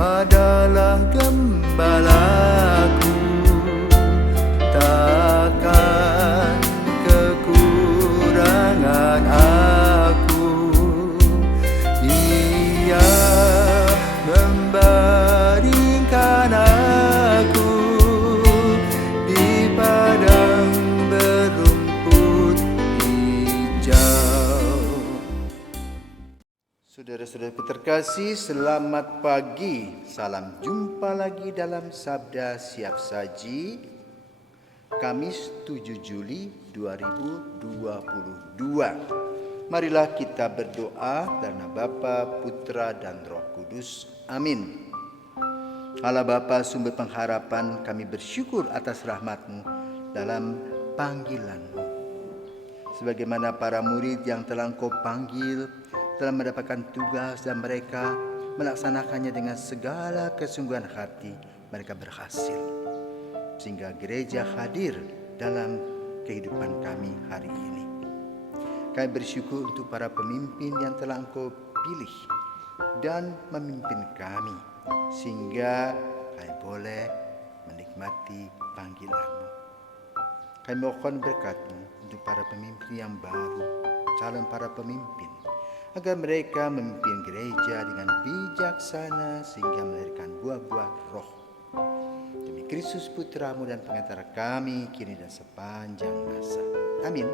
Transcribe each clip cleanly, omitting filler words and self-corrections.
adalah gembalaku, takkan kekurangan aku. Ia membaringkan aku di padang berumput hijau. Saudara-saudaraku terkasih, selamat pagi. Salam jumpa lagi dalam Sabda Siap Saji, Kamis 7 Juli 2022. Marilah kita berdoa dalam nama Bapa, Putra, dan Roh Kudus. Amin. Allah Bapa, sumber pengharapan, kami bersyukur atas rahmat-Mu dalam panggilan-Mu. Sebagaimana para murid yang telah Engkau panggil, telah mendapatkan tugas dan mereka melaksanakannya dengan segala kesungguhan hati, mereka berhasil. Sehingga gereja hadir dalam kehidupan kami hari ini. Kami bersyukur untuk para pemimpin yang telah Engkau pilih dan memimpin kami, sehingga kami boleh menikmati panggilan-Mu. Kami mohon berkat-Mu untuk para pemimpin yang baru, calon para pemimpin, agar mereka memimpin gereja dengan bijaksana sehingga melahirkan buah-buah roh. Demi Kristus Putra-Mu dan pengantara kami, kini dan sepanjang masa. Amin.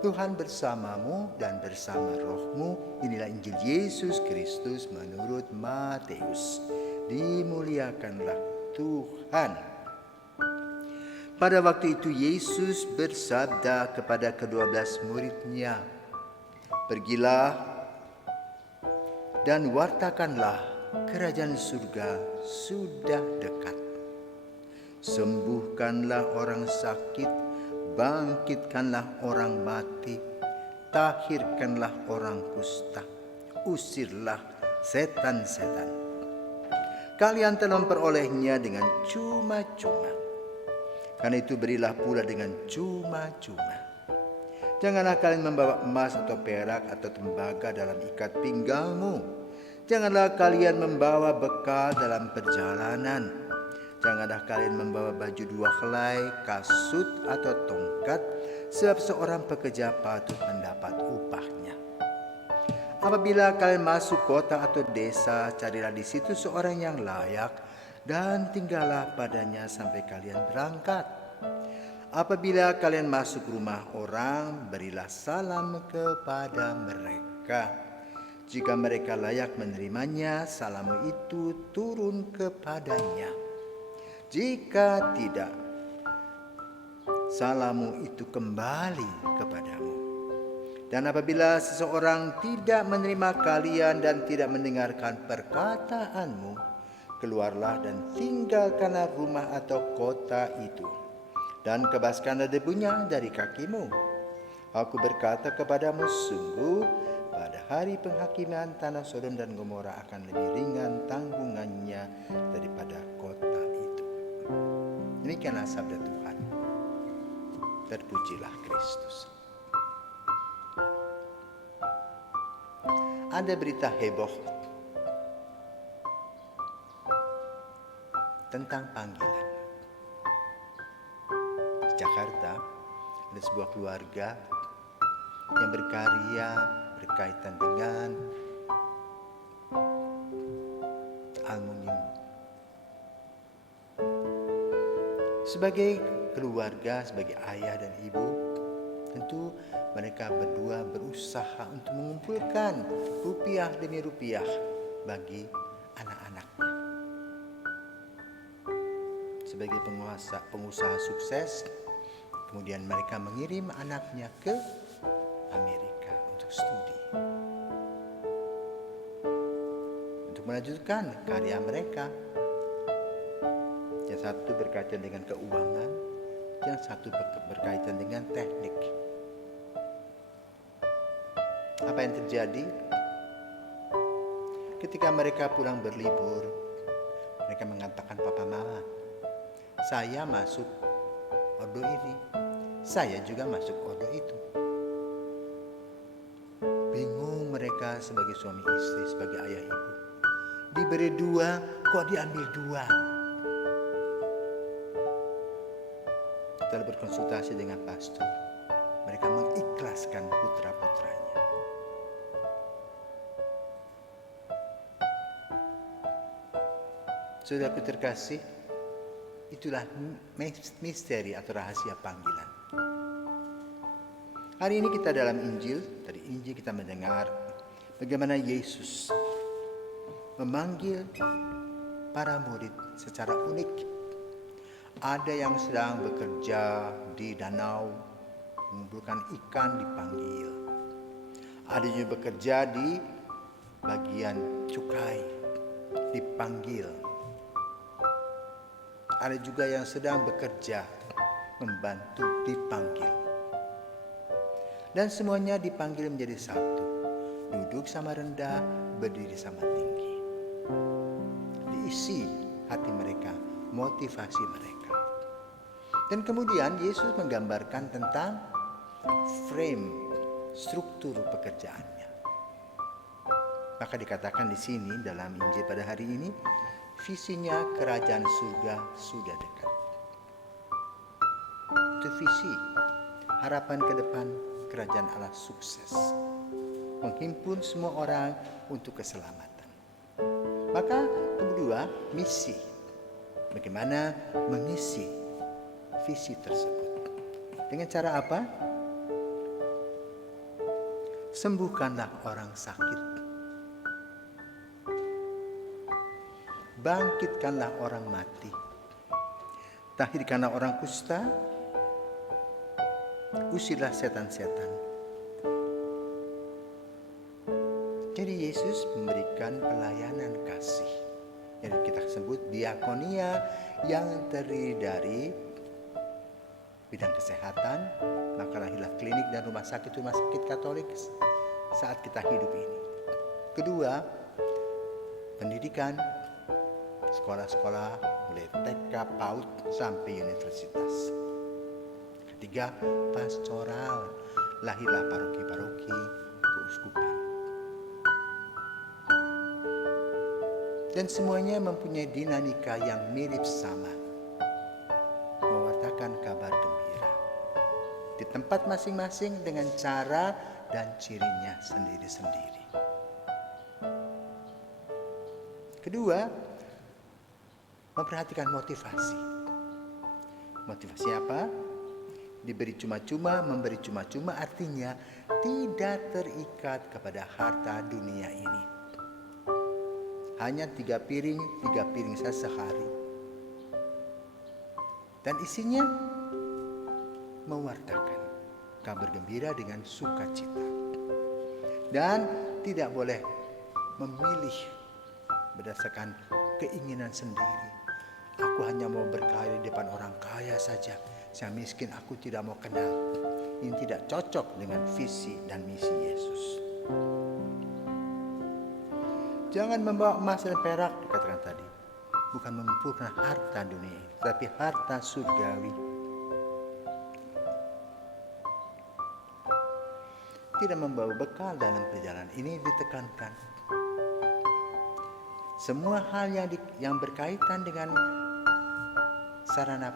Tuhan bersamamu dan bersama rohmu. Inilah Injil Yesus Kristus menurut Matius. Dimuliakanlah Tuhan. Pada waktu itu Yesus bersabda kepada ke-12 murid-Nya, "Pergilah dan wartakanlah kerajaan surga sudah dekat. Sembuhkanlah orang sakit, bangkitkanlah orang mati, tahirkanlah orang kusta, usirlah setan-setan. Kalian telah memperolehnya dengan cuma-cuma. Karena itu berilah pula dengan cuma-cuma. Janganlah kalian membawa emas atau perak atau tembaga dalam ikat pinggangmu. Janganlah kalian membawa bekal dalam perjalanan. Janganlah kalian membawa baju 2 helai, kasut atau tongkat, sebab seorang pekerja patut mendapat upahnya. Apabila kalian masuk kota atau desa, carilah di situ seorang yang layak dan tinggallah padanya sampai kalian berangkat. Apabila kalian masuk rumah orang, berilah salam kepada mereka. Jika mereka layak menerimanya, salammu itu turun kepadanya. Jika tidak, salammu itu kembali kepadamu. Dan apabila seseorang tidak menerima kalian dan tidak mendengarkan perkataanmu, keluarlah dan tinggalkanlah rumah atau kota itu, dan kebaskanlah debunya dari kakimu. Aku berkata kepadamu, sungguh pada hari penghakiman tanah Sodom dan Gomora akan lebih ringan tanggungannya daripada kota itu." Demikianlah sabda Tuhan. Terpujilah Kristus. Ada berita heboh tentang panggilan. Di Jakarta ada sebuah keluarga yang berkarya berkaitan dengan aluminium. Sebagai keluarga, sebagai ayah dan ibu, tentu mereka berdua berusaha untuk mengumpulkan rupiah demi rupiah bagi anak-anaknya. Sebagai pengusaha sukses, kemudian mereka mengirim anaknya ke Amerika untuk studi, untuk melanjutkan karya mereka. Yang satu berkaitan dengan keuangan, yang satu berkaitan dengan teknik. Apa yang terjadi? Ketika mereka pulang berlibur, mereka mengatakan, "Papa, Mama, saya masuk ordo ini, saya juga masuk ordo itu." Bingung mereka sebagai suami istri, sebagai ayah ibu. Diberi 2, kok diambil 2? Setelah berkonsultasi dengan pastor, mereka mengikhlaskan putra-putranya. Saudaraku terkasih, itulah misteri atau rahasia panggilan. Hari ini kita dalam Injil, dari Injil kita mendengar bagaimana Yesus memanggil para murid secara unik. Ada yang sedang bekerja di danau, mengumpulkan ikan dipanggil. Ada yang bekerja di bagian cukai, dipanggil. Ada juga yang sedang bekerja, membantu, dipanggil. Dan semuanya dipanggil menjadi satu. Duduk sama rendah, berdiri sama tinggi. Diisi hati mereka, motivasi mereka. Dan kemudian Yesus menggambarkan tentang frame, struktur pekerjaannya. Maka dikatakan di sini dalam Injil pada hari ini, visinya kerajaan surga sudah dekat. Itu visi, harapan ke depan kerajaan Allah sukses. Menghimpun semua orang untuk keselamatan. Maka kedua, misi. Bagaimana mengisi visi tersebut. Dengan cara apa? Sembuhkanlah orang sakit. Bangkitkanlah orang mati. Tahirkanlah orang kusta. Usirlah setan-setan. Jadi Yesus memberikan pelayanan kasih yang kita sebut diakonia, yang terdiri dari bidang kesehatan, maka lahirlah klinik dan rumah sakit Katolik saat kita hidup ini. Kedua, pendidikan, sekolah-sekolah mulai TK, PAUD sampai universitas. Ketiga, pastoral, lahirlah paroki-paroki, keuskupan. Dan semuanya mempunyai dinamika yang mirip sama. Mewartakan kabar gembira. Di tempat masing-masing dengan cara dan cirinya sendiri-sendiri. Kedua, memperhatikan motivasi. Motivasi apa? Diberi cuma-cuma, memberi cuma-cuma artinya tidak terikat kepada harta dunia ini. Hanya 3 piring saja sehari. Dan isinya mewartakan kabar gembira dengan sukacita. Dan tidak boleh memilih berdasarkan keinginan sendiri. Aku hanya mau berkaya di depan orang kaya saja. Saya miskin aku tidak mau kenal. Ini tidak cocok dengan visi dan misi Yesus. Jangan membawa emas dan perak, dikatakan tadi. Bukan mengumpulkan harta dunia ini, tapi harta surgawi. Tidak membawa bekal dalam perjalanan ini ditekankan. Semua hal yang berkaitan dengan sarana,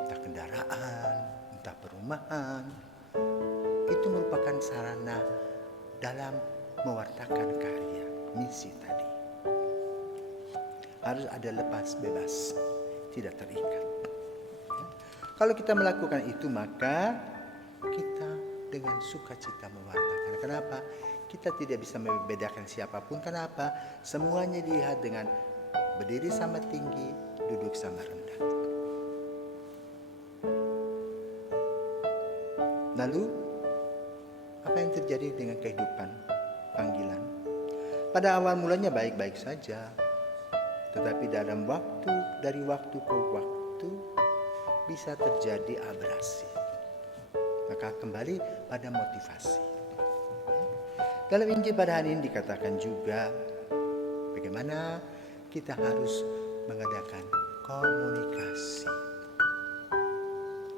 entah kendaraan, entah perumahan, itu merupakan sarana dalam mewartakan karya misi tadi. Harus ada lepas bebas, tidak terikat. Kalau kita melakukan itu, maka kita dengan sukacita mewartakan. Kenapa? Kita tidak bisa membedakan siapapun. Kenapa? Semuanya dilihat dengan berdiri sama tinggi, duduk sama rendah. Lalu, apa yang terjadi dengan kehidupan panggilan? Pada awal mulanya baik-baik saja. Tetapi dari waktu ke waktu bisa terjadi abrasi. Maka kembali pada motivasi. Dalam Injil pada hari ini dikatakan juga bagaimana kita harus mengadakan komunikasi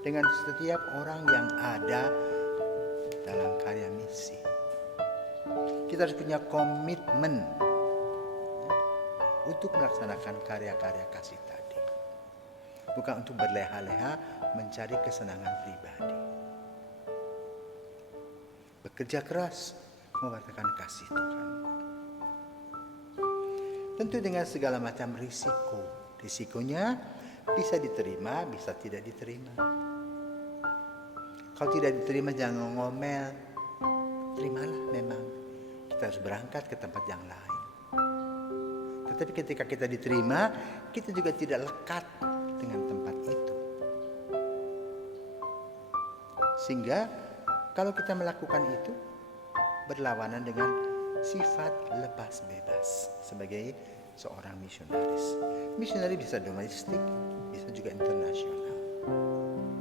dengan setiap orang yang ada dalam karya misi. Kita harus punya komitmen untuk melaksanakan karya-karya kasih tadi. Bukan untuk berleha-leha mencari kesenangan pribadi. Bekerja keras mewartakan kasih Tuhan. Tentu dengan segala macam risiko. Risikonya bisa diterima, bisa tidak diterima. Kalau tidak diterima jangan ngomel. Terimalah memang. Kita harus berangkat ke tempat yang lain. Tetapi ketika kita diterima, kita juga tidak lekat dengan tempat itu. Sehingga kalau kita melakukan itu, berlawanan dengan sifat lepas bebas sebagai seorang misionaris. Misionaris bisa domestik, bisa juga internasional.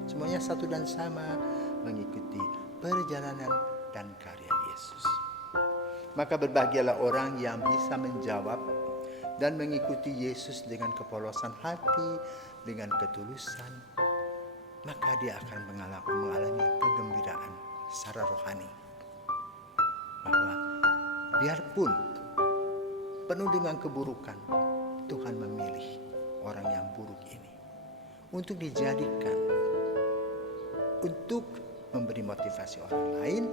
Semuanya satu dan sama, mengikuti perjalanan dan karya Yesus. Maka berbahagialah orang yang bisa menjawab dan mengikuti Yesus dengan kepolosan hati, dengan ketulusan. Maka dia akan mengalami kegembiraan secara rohani. Bahwa biarpun penuh dengan keburukan, Tuhan memilih orang yang buruk ini untuk dijadikan, untuk memberi motivasi orang lain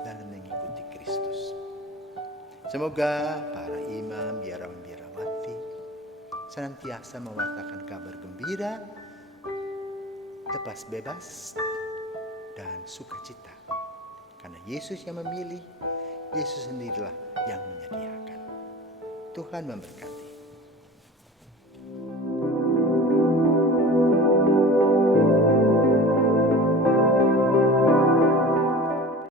dalam mengikuti Kristus. Semoga para imam, biarawan-biarawati senantiasa mewartakan kabar gembira, lepas bebas, dan sukacita. Karena Yesus yang memilih, Yesus sendirilah yang menyediakan. Tuhan memberkati.